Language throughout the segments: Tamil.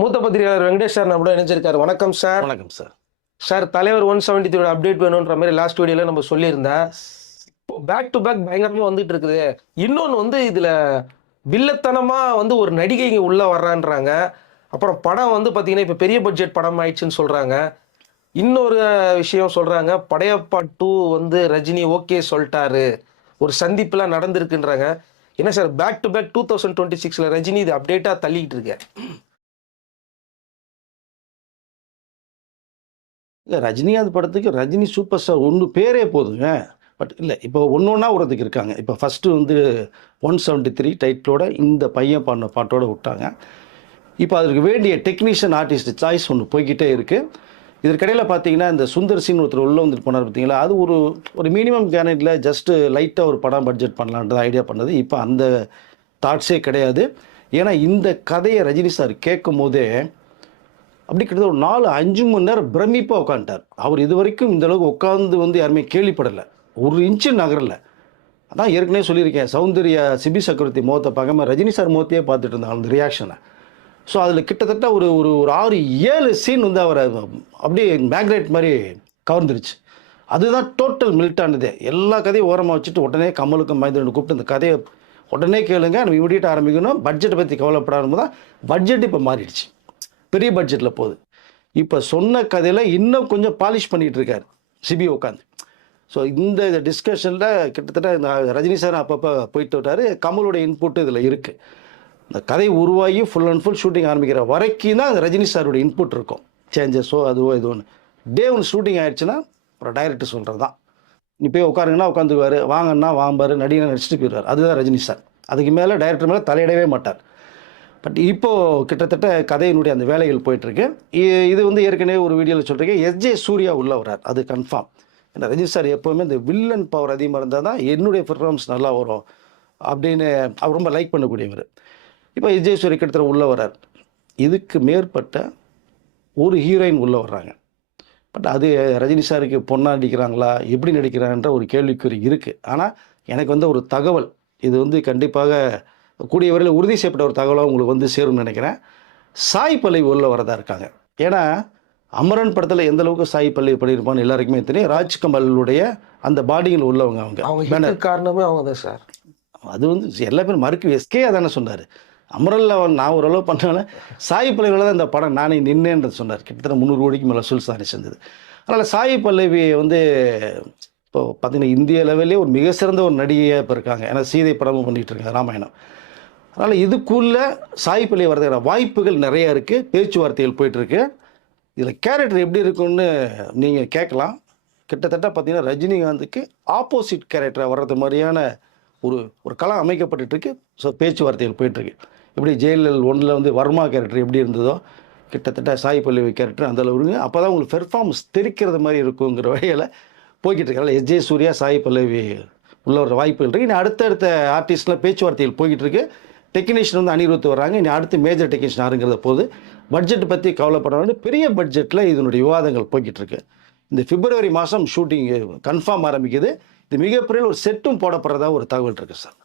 மூத்த பத்திரிகையாளர் வெங்கடேஷ் சார் நம்மளோட இணைஞ்சிருக்காரு. வணக்கம் சார். வணக்கம் சார். சார் தலைவர் ஒன் செவன்டி த்ரீ அப்டேட் வேணுன்ற மாதிரி லாஸ்ட் வீடியோல நம்ம சொல்லியிருந்தேன் பேக் டு பேக் பயங்கரமா வந்துட்டு இருக்குது. இன்னொன்று வந்து இதுல வில்லத்தனமா வந்து ஒரு நடிகை இங்க உள்ள வர்றான்றாங்க. அப்புறம் படம் வந்து பாத்தீங்கன்னா இப்ப பெரிய பட்ஜெட் படம் ஆயிடுச்சுன்னு சொல்றாங்க. இன்னொரு விஷயம் சொல்றாங்க படையப்பா டூ வந்து ரஜினி ஓகே சொல்லிட்டாரு. ஒரு சந்திப்புலாம் நடந்திருக்குன்றாங்க. என்ன sir back to back two thousand twenty சிக்ஸ்ல ரஜினி இது அப்டேட்டா தள்ளிட்டு இருக்கேன் இல்லை ரஜினிகாந்த் படத்துக்கு ரஜினி சூப்பர் ஸ்டார் ஒன்று பேரே போதுங்க. பட் இல்லை இப்போ ஒன்று ஒன்றா வரதுக்கு இருக்காங்க. இப்போ ஃபஸ்ட்டு வந்து ஒன் செவன்ட்டி த்ரீ டைட்டிலோட இந்த பையன் பாடின பாட்டோடு விட்டாங்க. இப்போ அதுக்கு வேண்டிய டெக்னீஷியன் ஆர்டிஸ்ட் சாய்ஸ் ஒன்று போய்கிட்டே இருக்குது இதற்கிடையில் பார்த்தீங்கன்னா இந்த சுந்தர் சிங் ஒருத்தர் உள்ளே வந்துட்டு போனார் பார்த்தீங்களா அது ஒரு ஒரு மினிமம் கேனட்டில் ஜஸ்ட்டு லைட்டாக ஒரு படம் பட்ஜெட் பண்ணலான்றது ஐடியா பண்ணது. இப்போ அந்த தாட்ஸே கிடையாது. ஏன்னா இந்த கதையை ரஜினி சார் கேட்கும் போதே அப்படி கிட்டத்தட்ட ஒரு நாலு அஞ்சு மணி நேரம் பிரமிப்பாக உட்காந்துட்டார் அவர் இது வரைக்கும் இந்த அளவுக்கு உட்காந்து வந்து யாருமே கேள்விப்படலை. ஒரு இன்ச்சு நகரல. அதான் ஏற்கனவே சொல்லியிருக்கேன். சௌந்தர்யா சிபி சக்கரவர்த்தி முகத்தை பார்க்காம ரஜினி சார் முகத்தையே பார்த்துட்டு இருந்தாங்க அந்த ரியாக்ஷனை ஸோ அதில் கிட்டத்தட்ட ஒரு ஒரு ஒரு ஆறு ஏழு சீன் வந்து அவரை அப்படியே மேக்னேட் மாதிரி கவர்ந்துருச்சு. அதுதான் டோட்டல் மில்ட்டானதே எல்லா கதையும் ஓரமாக வச்சுட்டு உடனே கமலுக்கும் மைந்தனுக்கு கூப்பிட்டு இந்த கதையை உடனே கேளுங்க நம்ம இமீடியட் ஆரம்பிக்கணும். பட்ஜெட்டை பற்றி கவலைப்படாமல் தான் பட்ஜெட் இப்போ மாறிடுச்சு. பெரிய பட்ஜெட்டில் போகுது. இப்போ சொன்ன கதையில் இன்னும் கொஞ்சம் பாலிஷ் பண்ணிகிட்டு இருக்காரு. சிபி உட்காந்து ஸோ இந்த டிஸ்கஷனில் கிட்டத்தட்ட இந்த ரஜினி சார் அப்பப்போ போயிட்டு விட்டார் கமலோட இன்புட் இதில் இருக்குது இந்த கதை உருவாகி ஃபுல் அண்ட் ஃபுல் ஷூட்டிங் ஆரம்பிக்கிற வரைக்கும் தான் ரஜினி சாரோட இன்புட் இருக்கும். சேஞ்சஸோ அதுவோ இது ஒன்று டே ஒன்று ஷூட்டிங் ஆயிடுச்சுன்னா அப்புறம் டைரக்டர் சொல்கிறது தான் நீ போய் உட்காருங்கன்னா உட்காந்துக்குவார் வாங்கன்னா வாம்பார் நடிகை நடிச்சுட்டு போயிடுவார். அதுதான் ரஜினி சார் அதுக்கு மேலே டைரக்டர் மேலே தலையிடவே மாட்டார். பட் இப்போது கிட்டத்தட்ட கதையினுடைய அந்த வேலைகள் போயிட்டுருக்கு. இது வந்து ஏற்கனவே ஒரு வீடியோவில் சொல்கிறீங்க எஸ்ஜே சூர்யா உள்ளே வரார் அது கன்ஃபார்ம் ஏன்னா ரஜினி சார் எப்போவுமே இந்த வில்லன் பவர் அதிகமாக இருந்தால் தான் என்னுடைய பெர்ஃபார்மன்ஸ் நல்லா வரும் அப்படின்னு அவர் ரொம்ப லைக் பண்ணக்கூடியவர். இப்போ எஸ்ஜே சூர்யா கிட்டத்தட்ட உள்ளே வரார் இதுக்கு மேற்பட்ட ஒரு ஹீரோயின் உள்ளே வர்றாங்க. பட் அது ரஜினி சாருக்கு பொண்ணாக நடிக்கிறாங்களா எப்படி நடிக்கிறாங்கன்ற ஒரு கேள்விக்குறி இருக்குது ஆனால் எனக்கு வந்து ஒரு தகவல் இது வந்து கண்டிப்பாக கூடிய வரையில் உறுதி செய்யப்பட்ட ஒரு தகவலாக உங்களுக்கு வந்து சேரும்னு நினைக்கிறேன். சாய் பல்லவி உள்ள வரதா இருக்காங்க. ஏன்னா அமரன் படத்தில் எந்த அளவுக்கு சாய் பல்லவி பண்ணியிருப்பான்னு எல்லாருக்குமே தெரியும். ராஜ்கமலுடைய அந்த பாடியில் உள்ளவங்க அவங்க. அவங்க காரணமே அவங்க தான் சார். அது வந்து எல்லா பேரும் மறுக்கு எஸ்கே தானே சொன்னார். அமரல்ல அவன் நான் ஓரளவு பண்ணாலும் சாய் பல்லவியில் தான் இந்த படம் நானே நின்னேன்றது சொன்னார். கிட்டத்தட்ட முந்நூறு கோடிக்கு மேலே சொல் சாணி செஞ்சது. அதனால் சாய் பல்லவி வந்து இப்போ பார்த்தீங்கன்னா இந்திய லெவல்லே ஒரு மிக சிறந்த ஒரு நடிகையாக இப்போ இருக்காங்க. ஏன்னா சீதை படமும் பண்ணிகிட்டு இருக்காங்க ராமாயணம். அதனால் இதுக்குள்ளே சாய் பல்லவி வரதுக்கான வாய்ப்புகள் நிறைய இருக்குது பேச்சுவார்த்தைகள் போயிட்டுருக்கு. இதில் கேரக்டர் எப்படி இருக்குன்னு நீங்கள் கேட்கலாம். கிட்டத்தட்ட பார்த்தீங்கன்னா ரஜினிகாந்துக்கு ஆப்போசிட் கேரக்டராக வர்றது மாதிரியான ஒரு ஒரு களம் அமைக்கப்பட்டுருக்கு ஸோ பேச்சுவார்த்தைகள் போயிட்டுருக்கு. எப்படி ஜெயலல் ஒன்றில் வந்து வர்மா கேரக்டர் எப்படி இருந்ததோ கிட்டத்தட்ட சாய் பல்லவி கேரக்டர் அந்த அளவுக்கு அப்போ தான் உங்களுக்கு பெர்ஃபார்மன்ஸ் தெரிக்கிறது மாதிரி இருக்குங்கிற வகையில் போய்கிட்டு இருக்காங்க எஸ் ஜே சூர்யா சாய் பல்லவி உள்ள ஒரு வாய்ப்புகள் இருக்குது இன்னும் அடுத்தடுத்த ஆர்டிஸ்டில் பேச்சுவார்த்தைகள் போய்கிட்டு இருக்குது டெக்னீஷியன் வந்து அனிருத் வராங்க இனி அடுத்து மேஜர் டெக்னீஷியன் யாருங்கிறத போது பட்ஜெட் பற்றி கவலைப்பட வேண்டிய பெரிய பட்ஜெட்டில் இதனுடைய விவாதங்கள் போய்கிட்டு இருக்கு இந்த பிப்ரவரி மாதம் ஷூட்டிங் கன்ஃபார்ம் ஆரம்பிக்குது. இது மிகப்பெரிய ஒரு செட்டும் போடப்படுறதா ஒரு தகவல் இருக்குது சார்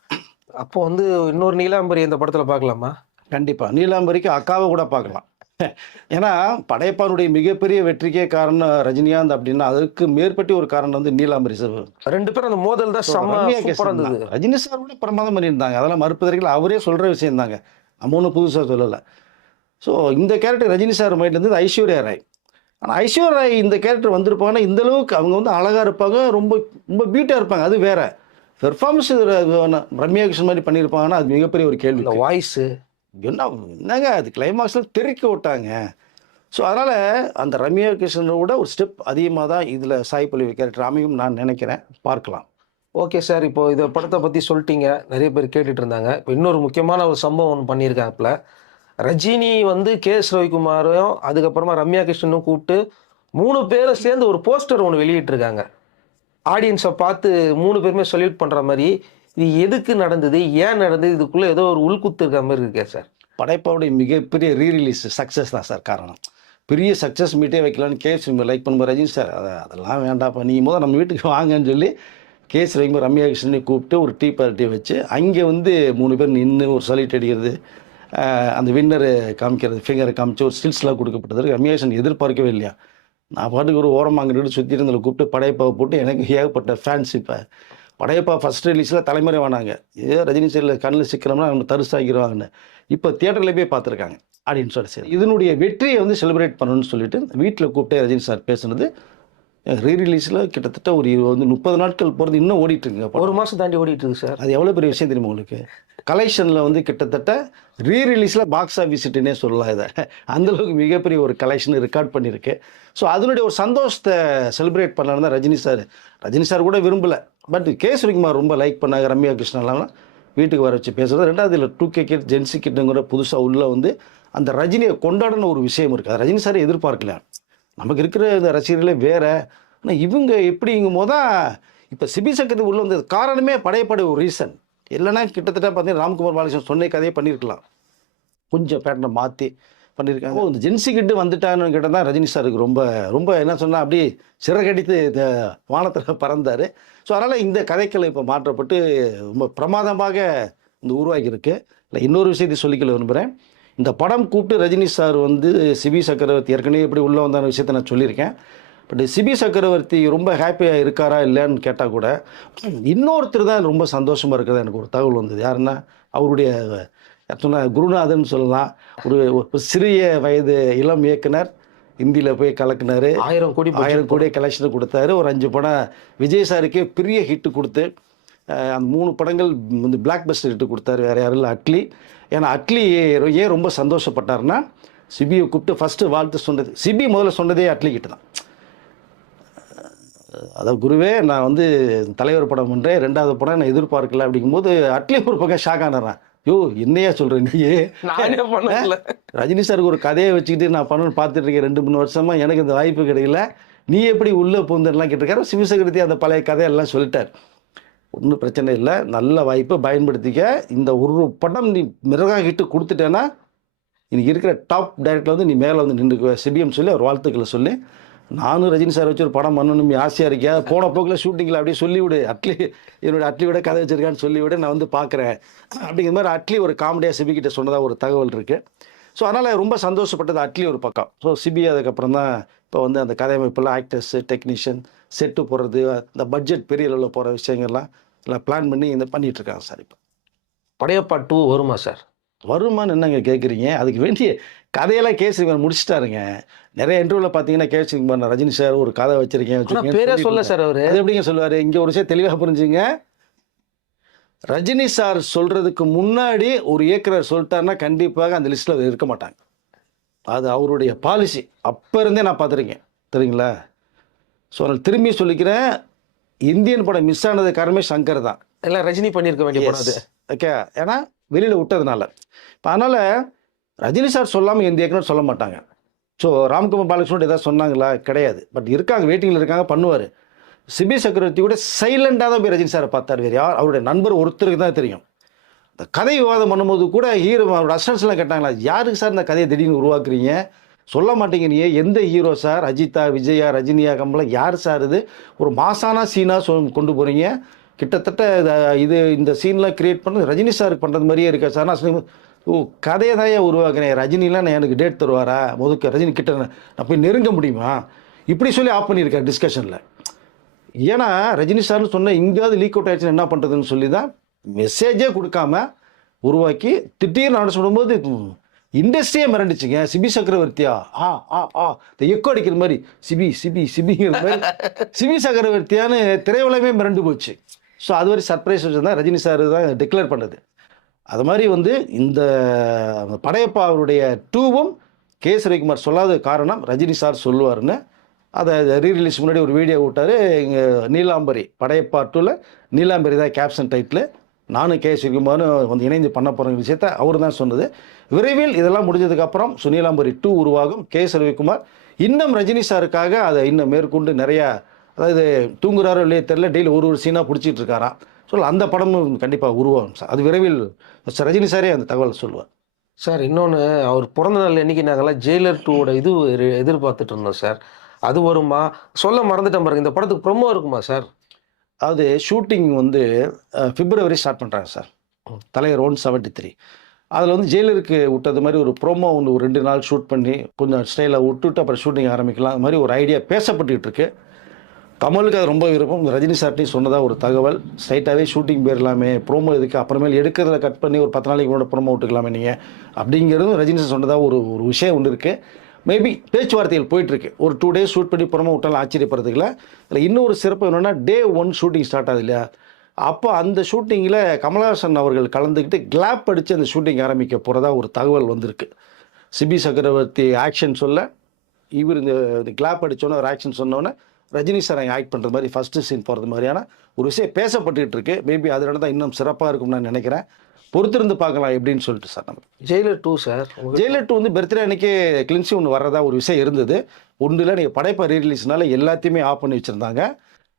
அப்போ வந்து இன்னொரு நீலாம்பரி இந்த படத்துல பார்க்கலாமா? கண்டிப்பாக நீலாம்பரிக்கு அக்காவை கூட பார்க்கலாம். ஏன்னா படையப்பானுடைய மிகப்பெரிய வெற்றிக்கே காரணம் ரஜினிகாந்த் அப்படின்னா அதுக்கு மேற்பட்டு ஒரு காரணம் வந்து நீலாம்பரி சார் ரெண்டு பேரும் அந்த மோதல் தான். ரஜினி சார் கூட பிரமாதம் பண்ணியிருந்தாங்க. அதெல்லாம் மறுப்பதற்கு அவரே சொல்கிற விஷயம் தாங்க. நம்ம ஒன்றும் புதுசாக சொல்லலை. ஸோ இந்த கேரக்டர் ரஜினி சார் மைண்ட் இருந்தது ஐஸ்வர்யா ராய். ஆனால் ஐஸ்வர்யா ராய் இந்த கேரக்டர் வந்திருப்பாங்கன்னா இந்த அளவுக்கு அவங்க வந்து அழகாக இருப்பாங்க. ரொம்ப ரொம்ப பீட்டாக இருப்பாங்க. அது வேற. பெர்ஃபார்மன்ஸ் ரம்யா கிருஷ்ணன் மாதிரி பண்ணியிருப்பாங்கன்னா அது மிகப்பெரிய ஒரு கேள்வி. வாய்ஸ் என்ன என்னங்க அது கிளைமாக்ஸில் தெறிக்க விட்டாங்க. ஸோ அதனால் அந்த ரம்யா கிருஷ்ணனை விட ஒரு ஸ்டெப் அதிகமாக தான் இதில் சாய் பல்லவி கேரக்டர் அமையும் நான் நினைக்கிறேன். பார்க்கலாம். ஓகே சார் இப்போ இந்த படத்தை பற்றி சொல்லிட்டீங்க. நிறைய பேர் கேட்டுட்டு இருந்தாங்க. இப்போ இன்னொரு முக்கியமான ஒரு சம்பவம் ஒன்று பண்ணியிருக்காப்புல. ரஜினி வந்து கே எஸ் ரவிக்குமாரும் அதுக்கப்புறமா ரம்யா கிருஷ்ணனும் கூப்பிட்டு மூணு பேரும் சேர்ந்து ஒரு போஸ்டர் ஒன்று வெளியிட்டிருக்காங்க. ஆடியன்ஸை பார்த்து மூணு பேருமே சொல்யூட் பண்ணுற மாதிரி இது எதுக்கு நடந்தது? ஏன் நடந்தது? இதுக்குள்ள ஏதோ ஒரு உள்குத்து இருக்க மாதிரி இருக்கே சார். படைப்பாவுடைய மிகப்பெரிய ரீரிலீஸ் சக்ஸஸ் தான் சார் காரணம். பெரிய சக்ஸஸ் மீட்டே வைக்கலான்னு கேஎஸ் லைக் பண்ணும்போது ரஜினி சார் அதை அதெல்லாம் வேண்டாம்ப்பா நீங்கள் முதல் நம்ம வீட்டுக்கு வாங்கன்னு சொல்லி கேஎஸ் ரவிக்குமார் ரம்யா கிருஷ்ணனை கூப்பிட்டு ஒரு டீ பார்ட்டி வச்சு அங்கே வந்து மூணு பேர் நின்று ஒரு சலீட் அடிக்கிறது அந்த வின்னரு காமிக்கிறது ஃபிங்கரை காமிச்சு ஒரு ஸ்டில்ஸ்லாம் கொடுக்கப்பட்டது. ரம்யாசன் எதிர்பார்க்கவே இல்லையா? நான் பாட்டுக்கு ஒரு ஓரமாக அங்கே நின்று சுற்றி கூப்பிட்டு படையப்பாவை போட்டு எனக்கு ஏகப்பட்ட ஃபேன்ஸ் இப்போ படையப்பா ஃபஸ்ட் ரிலீஸில் தலைமுறை வேணாங்க. ஏதோ ரஜினி சைடில் கண்ணில் சிக்கிறோம்னா அவங்க தரிசாகிடுவாங்கன்னு. இப்போ தியேட்டரில் போய் பார்த்துருக்காங்க அப்படின்னு சொல்லி சரி. இதனுடைய வெற்றியை வந்து செலிப்ரேட் பண்ணணும்னு சொல்லிட்டு வீட்டில் கூப்பிட்டு ரஜினி சார் பேசுனது ரீ ரிலீஸில் கிட்டத்தட்ட ஒரு வந்து முப்பது நாட்கள் போகிறது இன்னும் ஓடிட்டு இருக்குங்க படம். ஒரு மாசம் தாண்டி ஓடிட்டு இருக்கு சார் அது எவ்வளோ பெரிய விஷயம் தெரியுமா உங்களுக்கு? கலெக்ஷனில் வந்து கிட்டத்தட்ட ரீ ரிலீஸில் பாக்ஸ் ஆஃபீஸ் ஹிட்டுனே சொல்லலாம் இதை. அந்தளவுக்கு மிகப்பெரிய ஒரு கலெக்ஷன் ரெக்கார்ட் பண்ணியிருக்கு. ஸோ அதனுடைய ஒரு சந்தோஷத்தை செலிப்ரேட் பண்ணலான்னு தான் ரஜினி சார் ரஜினி சார் கூட விரும்பலை. பட் கே சுரகுமார் ரொம்ப லைக் பண்ணாங்க ரம்யா கிருஷ்ணன்லாம் வீட்டுக்கு வர வச்சு பேசுகிறது ரெண்டாவது இல்லை two K kid Gen Z கிட்டுங்கிற புதுசாக உள்ளே வந்து அந்த ரஜினியை கொண்டாடின ஒரு விஷயம் இருக்குது அது ரஜினி சாரை எதிர்பார்க்கல. நமக்கு இருக்கிற இந்த ரசிகர்களே வேறு. ஆனால் இவங்க எப்படிங்கும் போது தான் இப்போ சிபி சக்கரவர்த்தி உள்ள வந்தது காரணமே படையப்படை ஒரு ரீசன் இல்லைன்னா கிட்டத்தட்ட பார்த்தீங்கன்னா ராம்குமார் பாலகிருஷ்ணன் சொன்ன கதையே பண்ணியிருக்கலாம். கொஞ்சம் பேட்டனை மாற்றி பண்ணியிருக்காங்க ஓ, இந்த ஜென்சி கிட்டு வந்துட்டான்னு கேட்டால் தான் ரஜினி சாருக்கு ரொம்ப ரொம்ப என்ன சொன்னால் அப்படியே சிறகடித்து இந்த வானத்தில் பறந்தார். ஸோ அதனால் இந்த கதைக்களை இப்போ மாற்றப்பட்டு ரொம்ப பிரமாதமாக இந்த உருவாகியிருக்கு. இல்லை இன்னொரு விஷயத்தை சொல்லிக்கல விரும்புகிறேன் இந்த படம் கூப்பிட்டு ரஜினி சார் வந்து சிபி சக்கரவர்த்தி ஏற்கனவே எப்படி உள்ளே வந்தான விஷயத்தை நான் சொல்லியிருக்கேன். பட் சிபி சக்கரவர்த்தி ரொம்ப ஹாப்பியாக இருக்காரா இல்லைன்னு கேட்டால் கூட இன்னொருத்தர் தான் ரொம்ப சந்தோஷமாக இருக்கிறது எனக்கு ஒரு தகவல் வந்தது. யாருன்னா அவருடைய சொன்ன குருநாதன் சொல்லலாம். ஒரு சிறிய வயது இளம் இயக்குனர் இந்தியில் போய் கலக்குனாரு. ஆயிரம் கோடி. ஆயிரம் கோடி கலெக்ஷன் கொடுத்தாரு. ஒரு அஞ்சு படம் விஜய் சாருக்கே பெரிய ஹிட் கொடுத்து அந்த மூணு படங்கள் வந்து பிளாக் பஸ்டர் ஹிட் கொடுத்தாரு. வேற யாரும் இல்லை அட்லி. ஏன்னா அட்லி ஏன் ரொம்ப சந்தோஷப்பட்டாருன்னா சிபியை கூப்பிட்டு ஃபஸ்ட்டு வாழ்த்து சொன்னது. சிபி முதல்ல சொன்னதே அட்லி கிட்ட தான். அதாவது குருவே நான் வந்து தலைவர் படம் பண்ணுறேன் ரெண்டாவது படம் நான் எதிர்பார்க்கல அப்படிங்கும்போது அட்லி ஒரு பக்கம் ஷாக் ஆனாரான் யோ என்னையா நானே பண்ணல. ரஜினி சாருக்கு ஒரு கதையை வச்சுக்கிட்டு நான் பண்ணணும்னு பார்த்துட்டு இருக்கேன் ரெண்டு மூணு வருஷமா எனக்கு இந்த வாய்ப்பு கிடைக்கல. நீ எப்படி உள்ளே பூந்தெல்லாம் கேட்டிருக்காரு. சிவசகரத்தி அந்த பழைய கதையெல்லாம் சொல்லிட்டார். ஒன்றும் பிரச்சனை இல்லை. நல்ல வாய்ப்பை பயன்படுத்திக்க இந்த ஒரு படம் நீ மிருகா ஹிட்டு கொடுத்துட்டேன்னா இன்னைக்கு இருக்கிற டாப் டைரக்டர் வந்து நீ மேலே வந்து நின்று சிபிஎம் சொல்லி அவர் வாழ்த்துக்களை சொல்லி நானும் ரஜினி சார் வச்சு ஒரு படம் பண்ணணும் நீ ஆசையாக இருக்கியா? போன போக்கில் ஷூட்டிங்கில் அப்படியே சொல்லிவிடு. அட்லி என்னோட அட்லி விட கதை வச்சிருக்கான்னு சொல்லிவிடு நான் வந்து பார்க்குறேன். அப்படிங்கிற மாதிரி அட்லி ஒரு காமெடியாக சிபி கிட்ட சொன்னதாக ஒரு தகவல் இருக்குது ஸோ அதனால் ரொம்ப சந்தோஷப்பட்டது அட்லி ஒரு பக்கம். ஸோ சிபி அதுக்கப்புறம் தான் இப்போ வந்து அந்த கதையமைப்பில் ஆக்டர்ஸு டெக்னீஷியன் செட்டு போடுறது இந்த பட்ஜெட் பெரிய அளவில் போகிற விஷயங்கள்லாம் எல்லாம் பிளான் பண்ணி இந்த பண்ணிட்டு இருக்காங்க சார் இப்போ. படையப்பா டூ வருமா சார்? வருமான்னு என்னங்க கேட்குறீங்க அதுக்கு வேண்டிய கதையெல்லாம் கே சிவன் முடிச்சிட்டாருங்க. நிறைய இன்டர்வியூவில் பார்த்தீங்கன்னா கே சிவன் ரஜினி சார் ஒரு கதை வச்சிருக்கேன் ஆனா வச்சிருக்கேன்னு பேரே சொல்லி. சார் அவரு. அது எப்படிங்க சொல்லுவார்? இங்கே ஒரு விஷயம் தெளிவாக புரிஞ்சுங்க. ரஜினி சார் சொல்கிறதுக்கு முன்னாடி ஒரு இயக்குனர் சொல்லிட்டாருன்னா கண்டிப்பாக அந்த லிஸ்ட்டில் இருக்க மாட்டாங்க. அது அவருடைய பாலிசி அப்போ இருந்தே நான் பார்த்துருக்கேன் தெரியுங்களா? ஸோ நான் திரும்பி சொல்லிக்கிறேன். இந்தியன் படம் மிஸ் ஆனது காரணமே சங்கர் தான். எல்லாம் ரஜினி பண்ணியிருக்க வேண்டிய படம் அது. ஓகே ஏன்னா வெளியில் விட்டதுனால. இப்போ அதனால் ரஜினி சார் சொல்லாமல் எந்த இயக்குனர் சொல்ல மாட்டாங்க. ஸோ ராம்குமார் பாலகிருஷ்ணன் ஏதாவது சொன்னாங்களா? கிடையாது. பட் இருக்காங்க வெயிட்டிங்கில் இருக்காங்க பண்ணுவார். சிபி சக்கரவர்த்தி கூட சைலண்டாக தான் போய் ரஜினி சாரை பார்த்தார். வேறு யார் அவருடைய நண்பர் ஒருத்தருக்கு தான் தெரியும். இந்த கதை விவாதம் பண்ணும்போது கூட ஹீரோ அவரோட அசிஸ்டன்ஸ்லாம் கேட்டாங்களா யாருக்கு சார் இந்த கதையை திடீர்னு உருவாக்குறீங்க? சொல்ல மாட்டேங்கிறீங்க எந்த ஹீரோ சார்? அஜித்தா விஜயா ரஜினியா கமலா யார் சார் இது? ஒரு மாசான சீனாக சொ கொண்டு போகிறீங்க கிட்டத்தட்ட இது இந்த சீன்லாம் கிரியேட் பண்ணது ரஜினி சாருக்கு பண்ணுறது மாதிரியே இருக்கா சார்? நான் ஓ கதையை தான் ஏன் உருவாக்குறேன் ரஜினிலாம் நான் எனக்கு டேட் தருவாரா? முதுக்க ரஜினி கிட்ட நான் போய் நெருங்க முடியுமா? இப்படி சொல்லி ஆஃப் பண்ணியிருக்காரு டிஸ்கஷனில் ஏன்னா ரஜினி சார்னு சொன்னால் எங்கேயாவது லீக் அவுட் ஆயிடுச்சுன்னா என்ன பண்ணுறதுன்னு சொல்லி தான் மெசேஜே கொடுக்காம உருவாக்கி திடீர்னு நான் சொல்லும்போது இண்டஸ்ட்ரியே மிரண்டுச்சுங்க. சிபி சக்கரவர்த்தியா? ஆ ஆ ஆ. இந்த எக்கோ அடிக்கிற மாதிரி சிபி சிபி சிபிங்கிற மாதிரி. சிபி சக்கரவர்த்தியான்னு திரையுலகமே மிரண்டு போச்சு. ஸோ அது வரை சர்ப்ரைஸ் வச்சுருந்தா ரஜினி சார் தான் டிக்ளேர் பண்ணது. அது மாதிரி வந்து இந்த படையப்பா அவருடைய டூவும் கே ரவிக்குமார் சொல்லாத காரணம் ரஜினி சார் சொல்லுவார்னு அதை ரீ ரிலீஸ் முன்னாடி ஒரு வீடியோ விட்டார் இங்கே நீலாம்பரி படையப்பா டூவில் நீலாம்பரி தான் கேப்ஷன் டைட்டில். நானும் கே சிவகுமாரும் வந்து இணைந்து பண்ண போகிற விஷயத்த அவர் தான் சொன்னது. விரைவில் இதெல்லாம் முடிஞ்சதுக்கப்புறம் சுனிலாம்பரி டூ உருவாகும். கே ரவிக்குமார் இன்னும் ரஜினி சாருக்காக அதை இன்னும் மேற்கொண்டு நிறையா அதாவது தூங்குறாரோ இல்லையோ தெரில டெய்லி ஒரு ஒரு சீனாக பிடிச்சிட்டு இருக்காராம். சொல்ல அந்த படமும் கண்டிப்பாக உருவாகும் சார். அது விரைவில் சார் ரஜினி சாரே அந்த தகவல் சொல்லுவார். சார் இன்னொன்று அவர் பிறந்த நாள் என்னைக்கு நாங்கெல்லாம் ஜெயிலர் டூவோட இது எதிர்- எதிர்பார்த்துட்டு இருந்தோம் சார். அது வருமா? சொல்ல மறந்துட்டேன் பாருங்க. இந்த படத்துக்கு ப்ரொமோ இருக்குமா சார்? அதாவது ஷூட்டிங் வந்து பிப்ரவரி ஸ்டார்ட் பண்ணுறாங்க சார். தலைவர் ஒன் செவன்ட்டி த்ரீ அதில் வந்து ஜெயிலருக்கு விட்டது மாதிரி ஒரு ப்ரோமோ ஒன்று ஒரு ரெண்டு நாள் ஷூட் பண்ணி கொஞ்சம் ஸ்டைலாக விட்டுட்டு அப்புறம் ஷூட்டிங் ஆரம்பிக்கலாம். அது மாதிரி ஒரு ஐடியா பேசப்பட்டுக்கிட்டு இருக்கு. கமலுக்கு அது ரொம்ப விருப்பம். ரஜினி சார்ட்டையும் சொன்னதாக ஒரு தகவல். ஸ்ட்ரைட்டாகவே ஷூட்டிங் போயிடலாமே ப்ரோமோ இதுக்கு அப்புறமேல் எடுக்கிறதுல கட் பண்ணி ஒரு பத்து நாளைக்கு முன்னாடி ப்ரோமோ விட்டுக்கலாமே நீங்கள் அப்படிங்கிறதும் ரஜினி சார் சொன்னதாக ஒரு ஒரு விஷயம் ஒன்று இருக்குது மேபி பேச்சுவார்த்தைகள் போயிட்டுருக்கு. ஒரு டூ டேஸ் ஷூட் பண்ணி ப்ரோமோ விட்டாலும் ஆச்சரியப்படுறதுக்குல இதில் இன்னொரு சிறப்பு என்னென்னா டே ஒன் ஷூட்டிங் ஸ்டார்ட் ஆகுது இல்லையா? அப்போ அந்த ஷூட்டிங்கில் கமலஹாசன் அவர்கள் கலந்துக்கிட்டு கிளாப் அடித்து அந்த ஷூட்டிங் ஆரம்பிக்க போகிறதா ஒரு தகவல் வந்திருக்கு. சிபி சக்கரவர்த்தி ஆக்ஷன் சொல்ல. இவர் இந்த கிளாப் அடித்தோன்னே ஒரு ஆக்ஷன் சொன்னோன்னே ரஜினி சார் ஆக்ட் பண்ணுறது மாதிரி ஃபஸ்ட்டு சீன் போகிறது மாதிரியான ஒரு விஷயம் பேசப்பட்டுக்கிட்டு இருக்கு. மேபி அதனால தான் இன்னும் சிறப்பாக இருக்கும்னு நான் நினைக்கிறேன். பொறுத்திருந்து பார்க்கலாம் எப்படின்னு சொல்லிட்டு சார் நம்ம. Jailer two sir Jailer two வந்து பர்த்டே அன்னைக்கே கிளின்சி ஒன்று வர்றதா ஒரு விஷயம் இருந்தது. ஒன்றில் நீங்கள் படைப்பை ரீரிலீஸ்னால எல்லாத்தையுமே ஆஃப் பண்ணி வச்சுருந்தாங்க.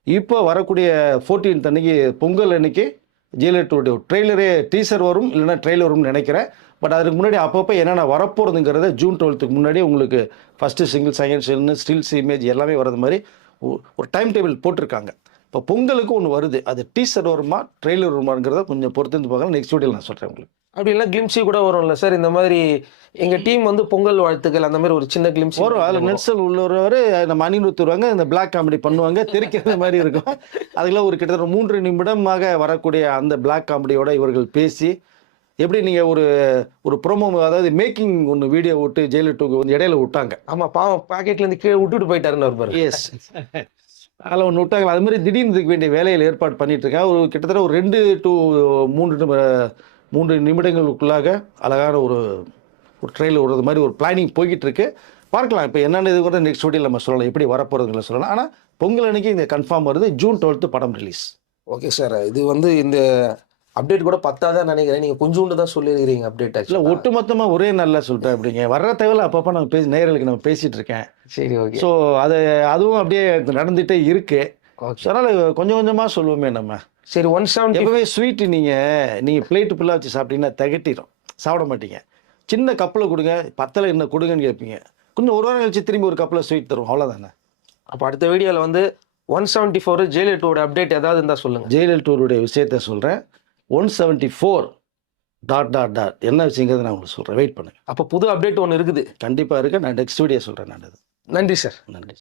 இப்போ வரக்கூடிய 14th அன்னைக்கு பொங்கல் அன்னைக்கு ஜெயிலர் டூடைய ட்ரெய்லரே டீசர் வரும் இல்லைன்னா ட்ரெய்லர் வரும்னு நினைக்கிறேன். பட் அதுக்கு முன்னாடி அப்பப்போ என்னென்ன வரப்போகிறதுங்கிறத ஜூன் டுவெல்த்துக்கு முன்னாடி உங்களுக்கு first single second stills image எல்லாமே வரது மாதிரி ஒரு டைம் டேபிள் போட்டிருக்காங்க. இப்போ பொங்கலுக்கு ஒன்று வருது. அது டீசர் வருமா ட்ரெய்லர் வருமாங்கிறத கொஞ்சம் பொறுத்திருந்து பார்க்கலாம். நெக்ஸ்ட் வீடியோவில் நான் சொல்கிறேன் உங்களுக்கு. அப்படி இல்லைன்னா கிளிம்ஸி கூட வரும்ல சார் இந்த மாதிரி எங்க டீம் வந்து பொங்கல் வாழ்த்துக்கள் அந்த மாதிரி ஒரு சின்ன கிளிம்ஸ் வரும். அதில் நெல்சன் உள்ளவர் நம்ம அணில் வருவாங்க இந்த பிளாக் காமெடி பண்ணுவாங்க. தெரிக்கிற மாதிரி இருக்கும். அதுக்கெல்லாம் ஒரு கிட்டத்தட்ட மூன்று நிமிடமாக வரக்கூடிய அந்த பிளாக் காமெடியோட இவர்கள் பேசி எப்படி நீங்கள் ஒரு ஒரு ப்ரோமோ அதாவது மேக்கிங் ஒன்று வீடியோ விட்டு ஜெயிலர் டூக்கு வந்து இடையில விட்டாங்க. ஆமா பாவம் பாக்கெட்ல இருந்து கீழே விட்டுட்டு போயிட்டாருன்னு ஒரு பாருங்க எஸ் அதில் ஒன்று விட்டாங்க. அது மாதிரி திடீர்னு வேண்டிய வேலையில் ஏற்பாடு பண்ணிட்டு இருக்கேன் ஒரு கிட்டத்தட்ட ஒரு ரெண்டு டு மூன்று மூன்று நிமிடங்களுக்குள்ளாக அழகான ஒரு ஒரு ட்ரெயில் விடுறது மாதிரி ஒரு பிளானிங் போய்கிட்டு இருக்கு. பார்க்கலாம். இப்போ என்னென்ன இது கூட நெக்ஸ்ட் வீடியோவில் நம்ம சொல்லலாம். எப்படி வரப்போகிறதுங்கள சொல்லலாம். ஆனால் பொங்கல் அன்னைக்கு இந்த கன்ஃபார்ம் வருது. ஜூன் டுவெல்த்து படம் ரிலீஸ் ஓகே சார் இது வந்து இந்த அப்டேட் கூட பத்தாதான் நினைக்கிறேன். நீங்க கொஞ்சோண்டு தான் சொல்லியிருக்கிறீங்க அப்டேட் இல்லை ஒட்டுமொத்தமாக ஒரே நல்லா சொல்லிட்டேன் அப்படிங்க வர்ற தேவையில்ல அப்பப்போ நம்ம பேசி நேயர்களுக்கு நம்ம பேசிகிட்டு இருக்கேன் சரி ஓகே ஸோ அது அதுவும் அப்படியே நடந்துகிட்டே இருக்கு. ஓகே ஸோ அதனால் கொஞ்சம் கொஞ்சமாக சொல்லுவோமே நம்ம. சரி ஒன் செவன்டி எப்பவுமே ஸ்வீட்டு நீங்கள் நீங்கள் பிளேட்டு ஃபுல்லாக வச்சு சாப்பிட்டீங்கன்னா திகட்டிடும் சாப்பிட மாட்டீங்க. சின்ன கப்பில் கொடுங்க பத்தில் என்ன கொடுங்கன்னு கேட்பீங்க. கொஞ்சம் ஒரு வாரம் கழிச்சு திரும்பி ஒரு கப்பில் ஸ்வீட் தரும். அவ்வளோதானே அப்போ அடுத்த வீடியோவில் வந்து ஒன் செவன்ட்டி ஃபோர் ஜெயிலர் டூட அப்டேட் ஏதாவது இருந்தால் சொல்லுங்க. ஜெயலலிதா டூருடைய விஷயத்த சொல்கிறேன் one seventy four dot dot dot என்ன விஷயங்கிறத நான் உங்களுக்கு சொல்கிறேன் வெயிட் பண்ணுங்கள் அப்போ புது அப்டேட் ஒன்று இருக்குது. கண்டிப்பாக இருக்கு. நான் நெக்ஸ்ட் வீடியோ சொல்கிறேன் நான். நன்றி சார் நன்றி.